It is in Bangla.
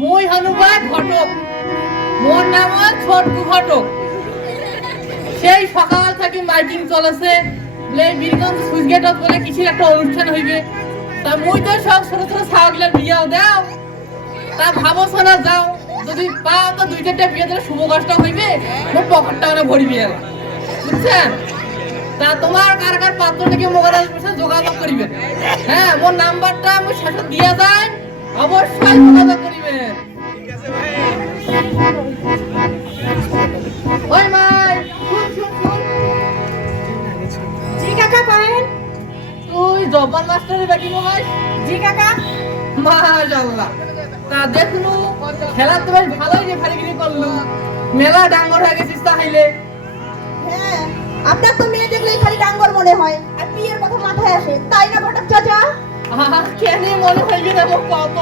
মই হনুমান ঘটক। মোর নাম হল ঘটক। সেই সকাল থেকে মাইকিং চলেছে। বীরগঞ্জ সুইচ বলে কিসের একটা অনুষ্ঠান হইবে। তা মুই তো সব ছোট ছোট ছাগলের বিয়াও দাও। তা ভাবছ না যাও। যদি পাও তো দুই চারটা বিয়ে দিলে শুভ কাজটা হইবে। মোর পকেটটা ওরা ভরিবে। বুঝছেন? তা তোমার কার কার পাত্র মোবাইল সাথে যোগাযোগ করিবেন হ্যাঁ মোর নাম্বারটা আমি শেষে দিয়ে যায় অবশ্যই যোগাযোগ করিবেন ওই মাই জি কাকা তুই মাস্টারের বেটি জি কাকা। মাশাআল্লাহ। তা দেখলু খেলা তো বেশ ভালোই যে ফারিগিরি করলু। মেলা ডাঙ্গর হয়ে গেছিস তাহলে হ্যাঁ আপনার তো মেয়ে খালি ডাঙ্গর মনে হয়, আর বিয়ের কথা মাথায় আসে, তাই না ঘটক চাচা? কেন মনে হয় না মোর কত